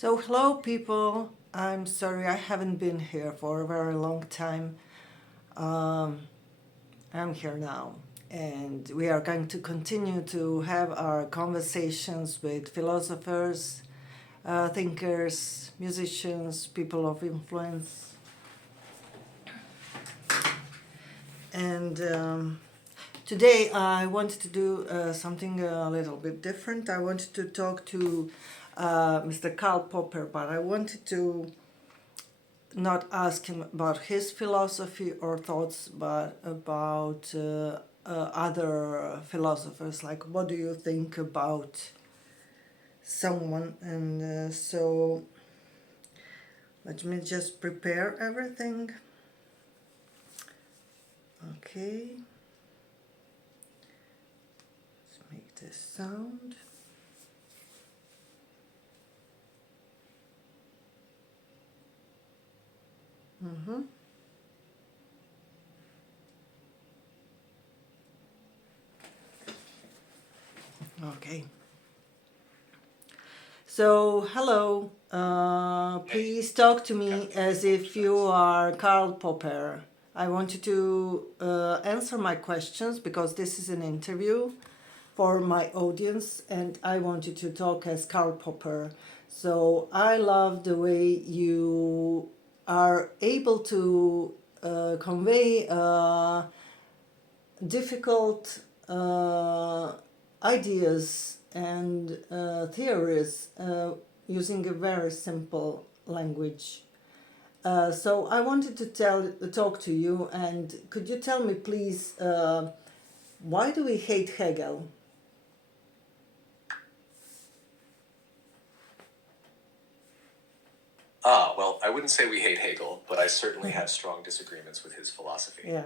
So, hello, people. I'm sorry I haven't been here for a very long time. Um, I'm here now, and we are going to continue to have our conversations with philosophers, thinkers, musicians, people of influence. And today I wanted to do something a little bit different. I wanted to talk to Mr. Karl Popper, but I wanted to not ask him about his philosophy or thoughts, but about other philosophers. Like, what do you think about someone? And so, let me just prepare everything. Okay. Let's make this sound. Mm-hmm. Okay. So, hello. Please talk to me as if you are Karl Popper. I want you to answer my questions because this is an interview for my audience and I want you to talk as Karl Popper. So, I love the way you are able to convey difficult ideas and theories using a very simple language. So I wanted to talk to you, and could you tell me, please, why do we hate Hegel? Well, I wouldn't say we hate Hegel, but I certainly have strong disagreements with his philosophy. Yeah.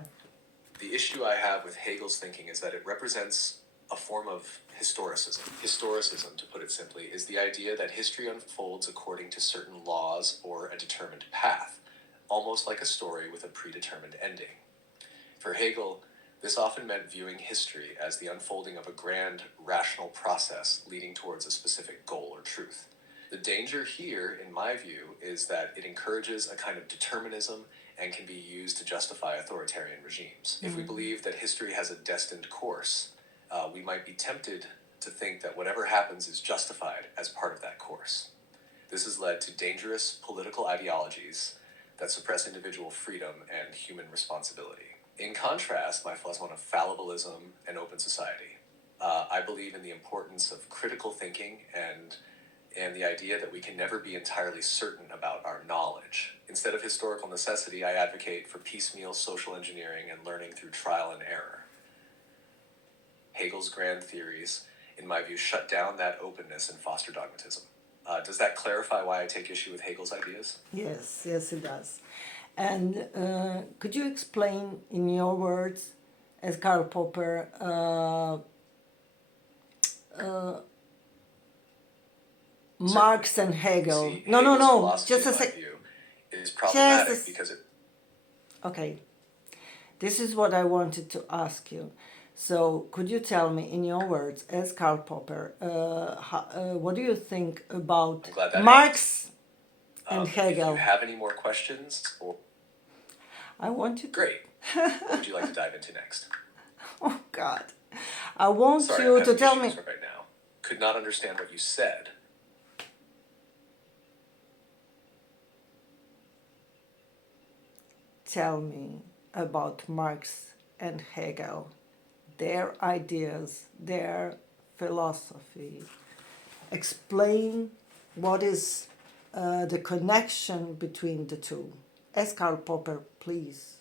The issue I have with Hegel's thinking is that it represents a form of historicism. Historicism, to put it simply, is the idea that history unfolds according to certain laws or a determined path, almost like a story with a predetermined ending. For Hegel, this often meant viewing history as the unfolding of a grand, rational process leading towards a specific goal or truth. The danger here, in my view, is that it encourages a kind of determinism and can be used to justify authoritarian regimes. If we believe that history has a destined course, we might be tempted to think that whatever happens is justified as part of that course. This has led to dangerous political ideologies that suppress individual freedom and human responsibility. In contrast, my philosophy is one of fallibilism and open society. I believe in the importance of critical thinking and the idea that we can never be entirely certain about our knowledge. Instead of historical necessity, I advocate for piecemeal social engineering and learning through trial and error. Hegel's grand theories, in my view, shut down that openness and foster dogmatism. Does that clarify why I take issue with Hegel's ideas? Yes, it does. And could you explain in your words, as Karl Popper, Marx and Hegel? See, No, Hegel's just a philosophy, in my sec. view, is problematic Just a because it Okay, this is what I wanted to ask you. So, could you tell me, in your words, as Karl Popper, what do you think about I'm glad that Marx and If you Hegel? have any more questions, I want you to. great. What would you like to dive into next? Oh God, I want Sorry, you I'm to having tell me. issues right now. Could not understand what you said. Tell me about Marx and Hegel, their ideas, their philosophy. Explain what is the connection between the two. As Karl Popper, please.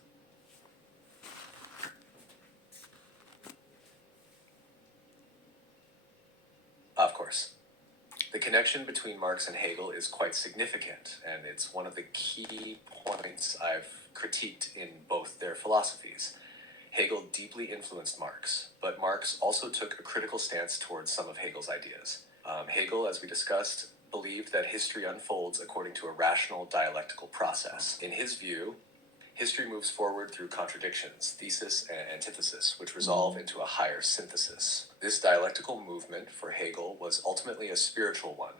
Of course. The connection between Marx and Hegel is quite significant, and it's one of the key points I've critiqued in both their philosophies. Hegel deeply influenced Marx, but Marx also took a critical stance towards some of Hegel's ideas. Hegel, as we discussed, believed that history unfolds according to a rational dialectical process. In his view, history moves forward through contradictions, thesis and antithesis, which resolve into a higher synthesis. This dialectical movement for Hegel was ultimately a spiritual one,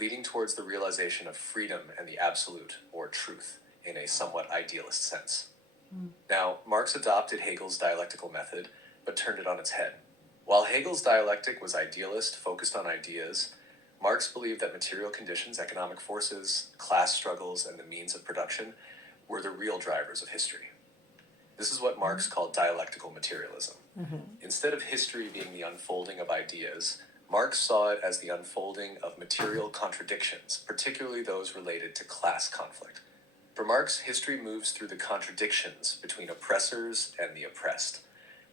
leading towards the realization of freedom and the absolute, or truth, in a somewhat idealist sense. Now, Marx adopted Hegel's dialectical method, but turned it on its head. While Hegel's dialectic was idealist, focused on ideas, Marx believed that material conditions, economic forces, class struggles, and the means of production were the real drivers of history. This is what Marx called dialectical materialism. Instead of history being the unfolding of ideas, Marx saw it as the unfolding of material contradictions, particularly those related to class conflict. For Marx, history moves through the contradictions between oppressors and the oppressed,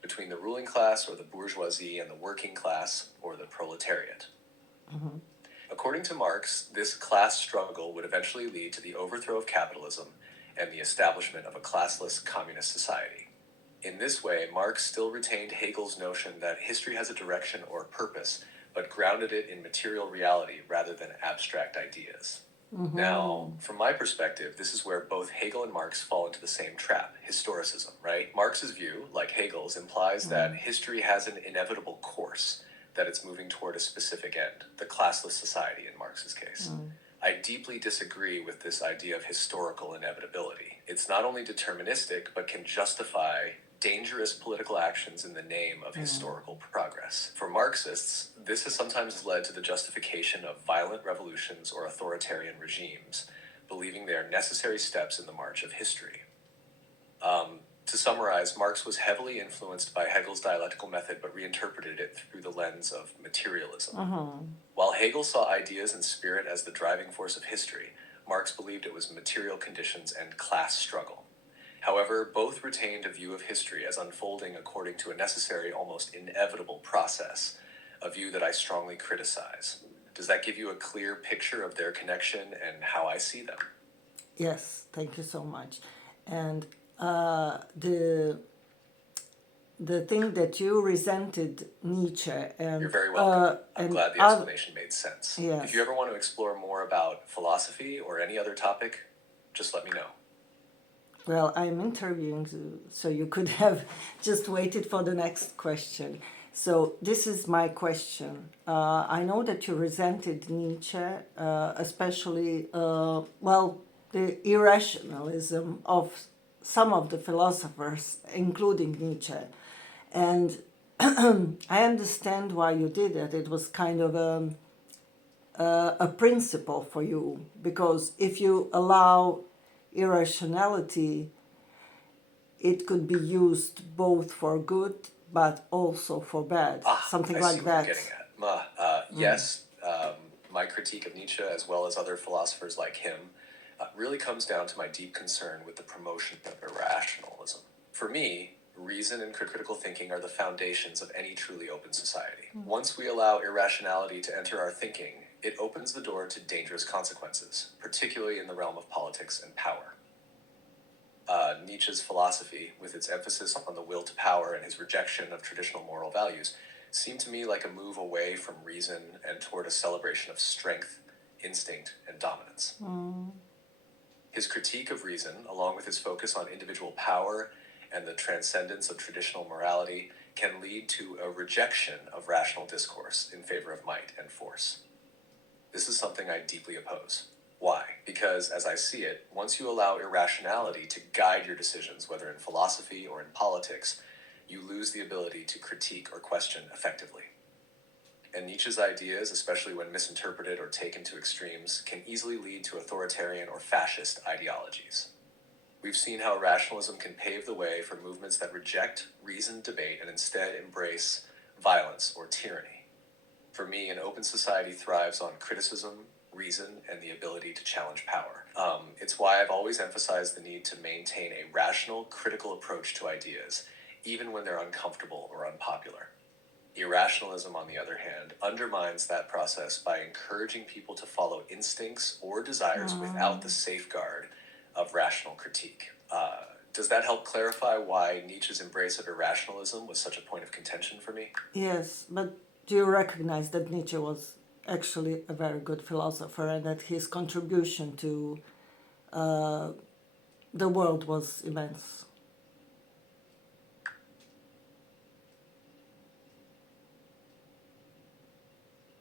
between the ruling class or the bourgeoisie and the working class or the proletariat. According to Marx, this class struggle would eventually lead to the overthrow of capitalism and the establishment of a classless communist society. In this way, Marx still retained Hegel's notion that history has a direction or purpose, but grounded it in material reality rather than abstract ideas. Now, from my perspective, this is where both Hegel and Marx fall into the same trap, historicism, right? Marx's view, like Hegel's, implies that history has an inevitable course, that it's moving toward a specific end, the classless society in Marx's case. I deeply disagree with this idea of historical inevitability. It's not only deterministic, but can justify dangerous political actions in the name of historical progress. For Marxists, this has sometimes led to the justification of violent revolutions or authoritarian regimes, believing they are necessary steps in the march of history. To summarize, Marx was heavily influenced by Hegel's dialectical method, but reinterpreted it through the lens of materialism. While Hegel saw ideas and spirit as the driving force of history, Marx believed it was material conditions and class struggle. However, both retained a view of history as unfolding according to a necessary, almost inevitable process, a view that I strongly criticize. Does that give you a clear picture of their connection and how I see them? Yes, thank you so much. And the thing that you resented Nietzsche and You're very welcome. I'm and glad the explanation made sense. Yes. If you ever want to explore more about philosophy or any other topic, just let me know. Well, I'm interviewing you, so you could have just waited for the next question. So this is my question. I know that you resented Nietzsche, especially, the irrationalism of some of the philosophers, including Nietzsche. And I understand why you did it. It was kind of a principle for you, because if you allow irrationality, it could be used both for good but also for bad, something I like see that. what you're getting at. Yes, my critique of Nietzsche, as well as other philosophers like him, really comes down to my deep concern with the promotion of irrationalism. For me, reason and critical thinking are the foundations of any truly open society. Once we allow irrationality to enter our thinking, it opens the door to dangerous consequences, particularly in the realm of politics and power. Nietzsche's philosophy, with its emphasis on the will to power and his rejection of traditional moral values, seemed to me like a move away from reason and toward a celebration of strength, instinct, and dominance. His critique of reason, along with his focus on individual power and the transcendence of traditional morality, can lead to a rejection of rational discourse in favor of might and force. This is something I deeply oppose. Why? Because, as I see it, once you allow irrationality to guide your decisions, whether in philosophy or in politics, you lose the ability to critique or question effectively. And Nietzsche's ideas, especially when misinterpreted or taken to extremes, can easily lead to authoritarian or fascist ideologies. We've seen how rationalism can pave the way for movements that reject reasoned debate and instead embrace violence or tyranny. For me, an open society thrives on criticism, reason, and the ability to challenge power. It's why I've always emphasized the need to maintain a rational, critical approach to ideas, even when they're uncomfortable or unpopular. Irrationalism, on the other hand, undermines that process by encouraging people to follow instincts or desires without the safeguard of rational critique. Does that help clarify why Nietzsche's embrace of irrationalism was such a point of contention for me? Yes, but do you recognize that Nietzsche was actually a very good philosopher and that his contribution to the world was immense?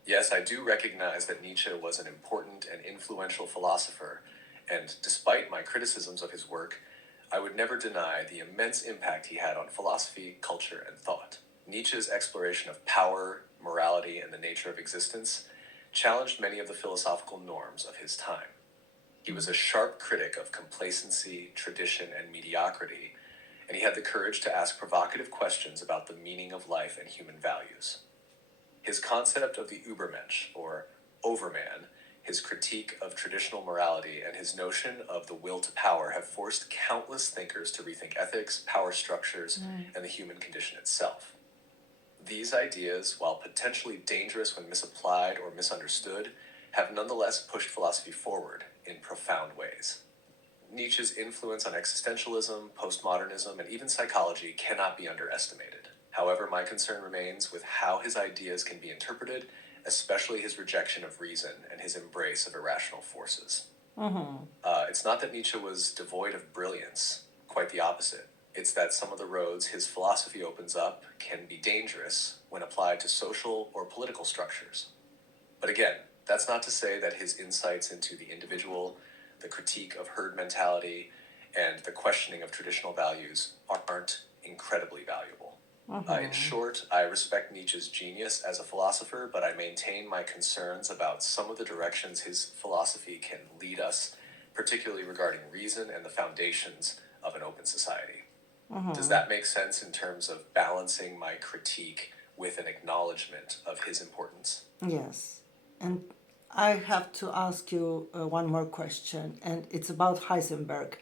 Yes, I do recognize that Nietzsche was an important and influential philosopher, and despite my criticisms of his work, I would never deny the immense impact he had on philosophy, culture, and thought. Nietzsche's exploration of power, morality, and the nature of existence challenged many of the philosophical norms of his time. He was a sharp critic of complacency, tradition, and mediocrity, and he had the courage to ask provocative questions about the meaning of life and human values. His concept of the Übermensch, or overman, his critique of traditional morality, and his notion of the will to power have forced countless thinkers to rethink ethics, power structures, and the human condition itself. These ideas, while potentially dangerous when misapplied or misunderstood, have nonetheless pushed philosophy forward in profound ways. Nietzsche's influence on existentialism, postmodernism, and even psychology cannot be underestimated. However, my concern remains with how his ideas can be interpreted, especially his rejection of reason and his embrace of irrational forces. It's not that Nietzsche was devoid of brilliance, quite the opposite. It's that some of the roads his philosophy opens up can be dangerous when applied to social or political structures. But again, that's not to say that his insights into the individual, the critique of herd mentality, and the questioning of traditional values aren't incredibly valuable. In short, I respect Nietzsche's genius as a philosopher, but I maintain my concerns about some of the directions his philosophy can lead us, particularly regarding reason and the foundations of an open society. Does that make sense in terms of balancing my critique with an acknowledgement of his importance? Yes. And I have to ask you one more question, and it's about Heisenberg.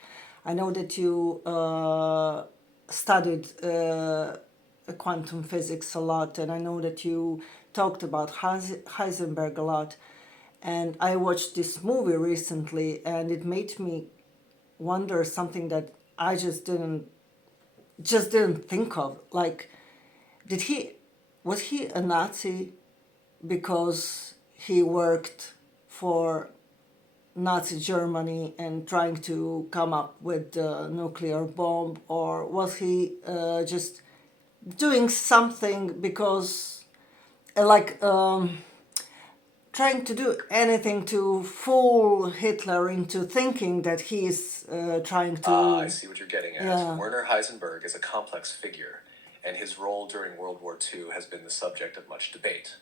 I know that you studied quantum physics a lot, and I know that you talked about Heisenberg a lot. And I watched this movie recently, and it made me wonder something that I just didn't think of. Like, did he was he a Nazi because he worked for Nazi Germany and trying to come up with the nuclear bomb, or was he just doing something because, like, trying to do anything to fool Hitler into thinking that he's trying to. I see what you're getting at. Yeah. Werner Heisenberg is a complex figure, and his role during World War II has been the subject of much debate.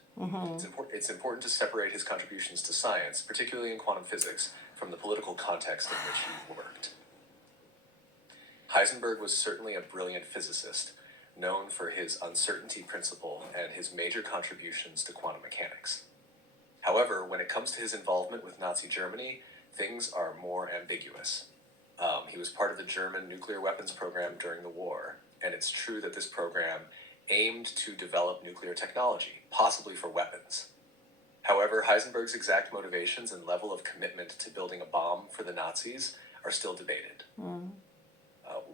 It's important to separate his contributions to science, particularly in quantum physics, from the political context in which he worked. Heisenberg was certainly a brilliant physicist, known for his uncertainty principle and his major contributions to quantum mechanics. However, when it comes to his involvement with Nazi Germany, things are more ambiguous. He was part of the German nuclear weapons program during the war, and it's true that this program aimed to develop nuclear technology, possibly for weapons. However, Heisenberg's exact motivations and level of commitment to building a bomb for the Nazis are still debated.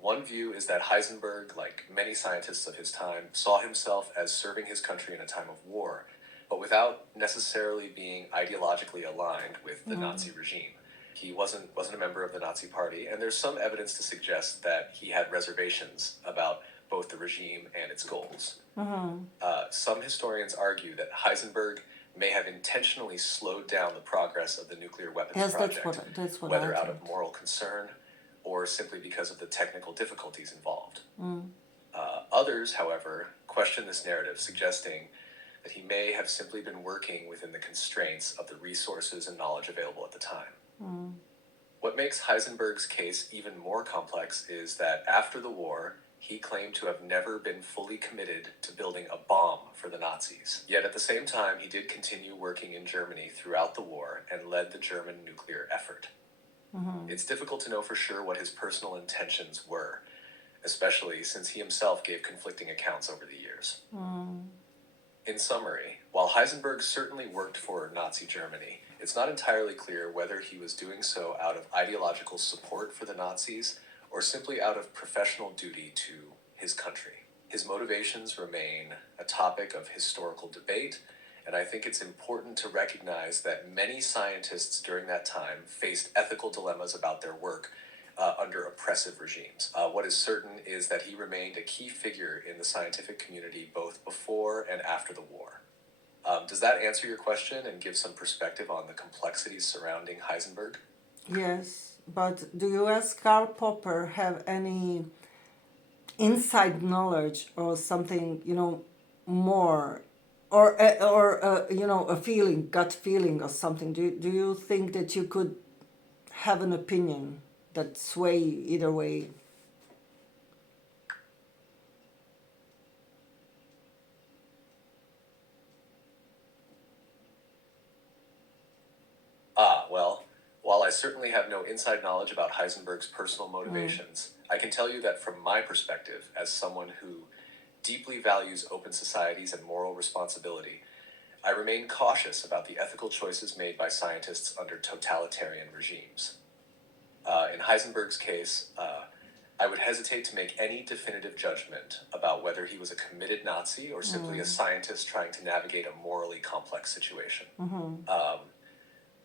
One view is that Heisenberg, like many scientists of his time, saw himself as serving his country in a time of war, but without necessarily being ideologically aligned with the Nazi regime. He wasn't a member of the Nazi Party, and there's some evidence to suggest that he had reservations about both the regime and its goals. Some historians argue that Heisenberg may have intentionally slowed down the progress of the nuclear weapons project, That's what whether I out think. of moral concern or simply because of the technical difficulties involved. Others, however, question this narrative, suggesting that he may have simply been working within the constraints of the resources and knowledge available at the time. What makes Heisenberg's case even more complex is that after the war, he claimed to have never been fully committed to building a bomb for the Nazis. Yet at the same time, he did continue working in Germany throughout the war and led the German nuclear effort. It's difficult to know for sure what his personal intentions were, especially since he himself gave conflicting accounts over the years. In summary, while Heisenberg certainly worked for Nazi Germany, it's not entirely clear whether he was doing so out of ideological support for the Nazis or simply out of professional duty to his country. His motivations remain a topic of historical debate, and I think it's important to recognize that many scientists during that time faced ethical dilemmas about their work under oppressive regimes. What is certain is that he remained a key figure in the scientific community both before and after the war. Does that answer your question and give some perspective on the complexities surrounding Heisenberg? Yes, but do you as Karl Popper have any inside knowledge or something, more, or a feeling, gut feeling or something? Do you think that you could have an opinion that sway either way? Well, while I certainly have no inside knowledge about Heisenberg's personal motivations, I can tell you that from my perspective, as someone who deeply values open societies and moral responsibility, I remain cautious about the ethical choices made by scientists under totalitarian regimes. In Heisenberg's case, I would hesitate to make any definitive judgment about whether he was a committed Nazi or simply a scientist trying to navigate a morally complex situation. Um,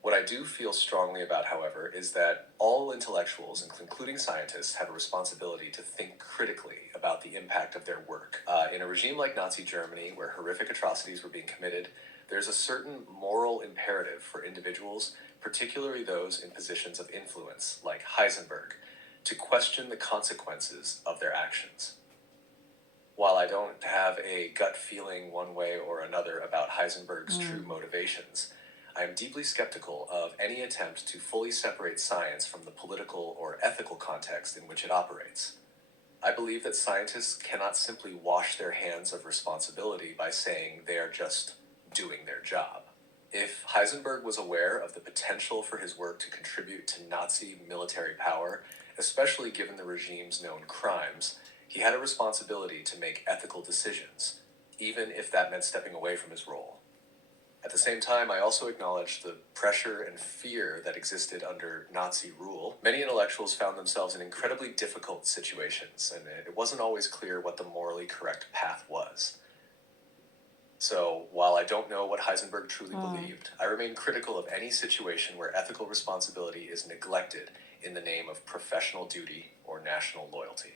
what I do feel strongly about, however, is that all intellectuals, including scientists, have a responsibility to think critically about the impact of their work. In a regime like Nazi Germany, where horrific atrocities were being committed, there's a certain moral imperative for individuals, particularly those in positions of influence, like Heisenberg, to question the consequences of their actions. While I don't have a gut feeling one way or another about Heisenberg's true motivations, I am deeply skeptical of any attempt to fully separate science from the political or ethical context in which it operates. I believe that scientists cannot simply wash their hands of responsibility by saying they are just doing their job. If Heisenberg was aware of the potential for his work to contribute to Nazi military power, especially given the regime's known crimes, he had a responsibility to make ethical decisions, even if that meant stepping away from his role. At the same time, I also acknowledge the pressure and fear that existed under Nazi rule. Many intellectuals found themselves in incredibly difficult situations, and it wasn't always clear what the morally correct path was. So, while I don't know what Heisenberg truly believed, I remain critical of any situation where ethical responsibility is neglected in the name of professional duty or national loyalty.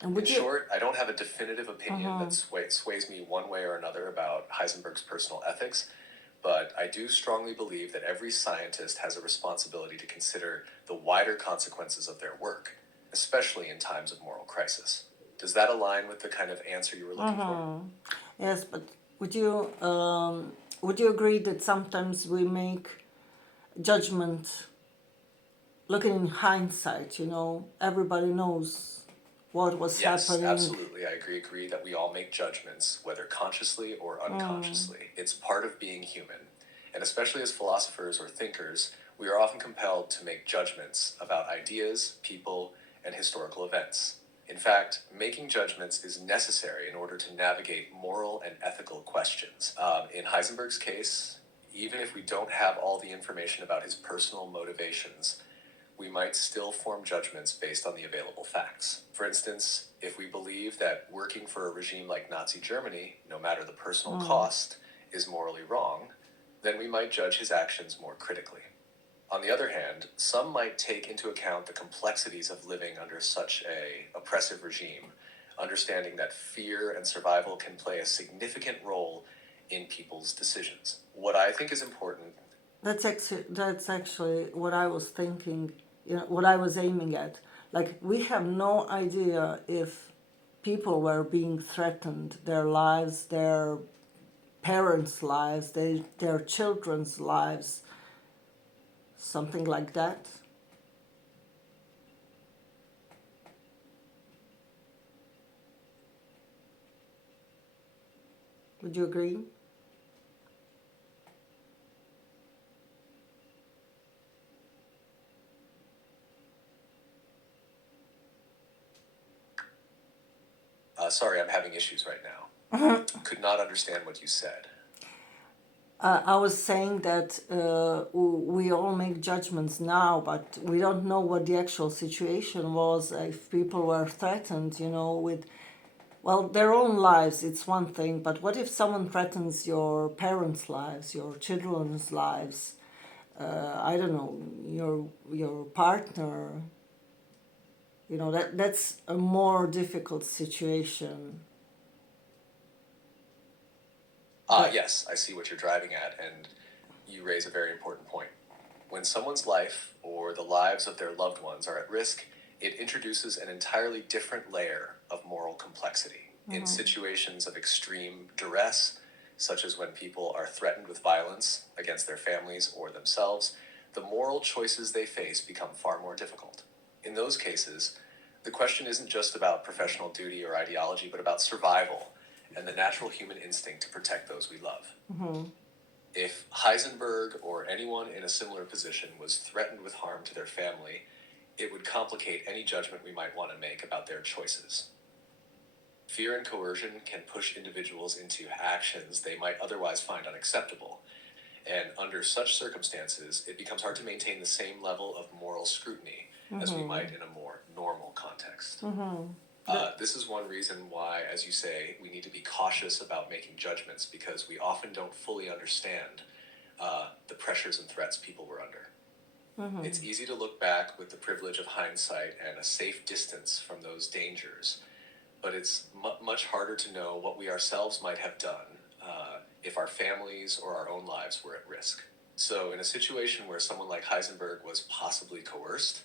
And In short, I don't have a definitive opinion that sways me one way or another about Heisenberg's personal ethics, but I do strongly believe that every scientist has a responsibility to consider the wider consequences of their work, especially in times of moral crisis. Does that align with the kind of answer you were looking for? Yes, but would you agree that sometimes we make judgment looking in hindsight? Everybody knows what was Yes, happening. absolutely. I agree that we all make judgments, whether consciously or unconsciously. It's part of being human. And especially as philosophers or thinkers, we are often compelled to make judgments about ideas, people, and historical events. In fact, making judgments is necessary in order to navigate moral and ethical questions. In Heisenberg's case, even if we don't have all the information about his personal motivations, we might still form judgments based on the available facts. For instance, if we believe that working for a regime like Nazi Germany, no matter the personal cost, is morally wrong, then we might judge his actions more critically. On the other hand, some might take into account the complexities of living under such a oppressive regime, understanding that fear and survival can play a significant role in people's decisions. What I think is important. That's actually what I was thinking. What I was aiming at. Like, we have no idea if people were being threatened, their lives, their parents' lives, their children's lives, something like that. Would you agree? Sorry, I'm having issues right now. Could not understand what you said. I was saying that we all make judgments now, but we don't know what the actual situation was. If people were threatened, with, well, their own lives, it's one thing, but what if someone threatens your parents' lives, your children's lives, I don't know, your partner? That's a more difficult situation. Yes, I see what you're driving at, and you raise a very important point. When someone's life or the lives of their loved ones are at risk, it introduces an entirely different layer of moral complexity. In situations of extreme duress, such as when people are threatened with violence against their families or themselves, the moral choices they face become far more difficult. In those cases, the question isn't just about professional duty or ideology, but about survival and the natural human instinct to protect those we love. If Heisenberg or anyone in a similar position was threatened with harm to their family, it would complicate any judgment we might want to make about their choices. Fear and coercion can push individuals into actions they might otherwise find unacceptable, and under such circumstances, it becomes hard to maintain the same level of moral scrutiny as we might in a more normal context. This is one reason why, as you say, we need to be cautious about making judgments, because we often don't fully understand the pressures and threats people were under. It's easy to look back with the privilege of hindsight and a safe distance from those dangers, but it's much harder to know what we ourselves might have done if our families or our own lives were at risk. So in a situation where someone like Heisenberg was possibly coerced,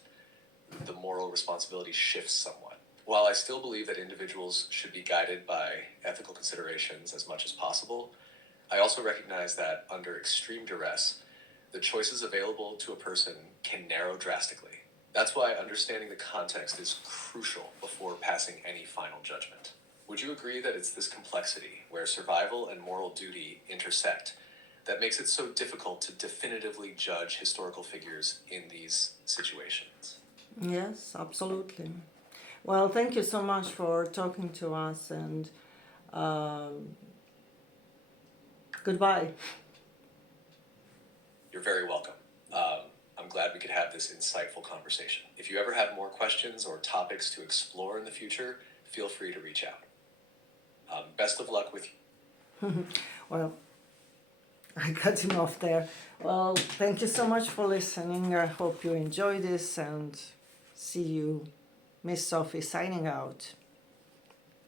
the moral responsibility shifts somewhat. While I still believe that individuals should be guided by ethical considerations as much as possible, I also recognize that under extreme duress, the choices available to a person can narrow drastically. That's why understanding the context is crucial before passing any final judgment. Would you agree that it's this complexity, where survival and moral duty intersect, that makes it so difficult to definitively judge historical figures in these situations? Yes, absolutely. Well, thank you so much for talking to us, and goodbye. You're very welcome. I'm glad we could have this insightful conversation. If you ever have more questions or topics to explore in the future, feel free to reach out. Best of luck with you. Well, I cut him off there. Well, thank you so much for listening. I hope you enjoy this, and see you. Miss Sophie signing out.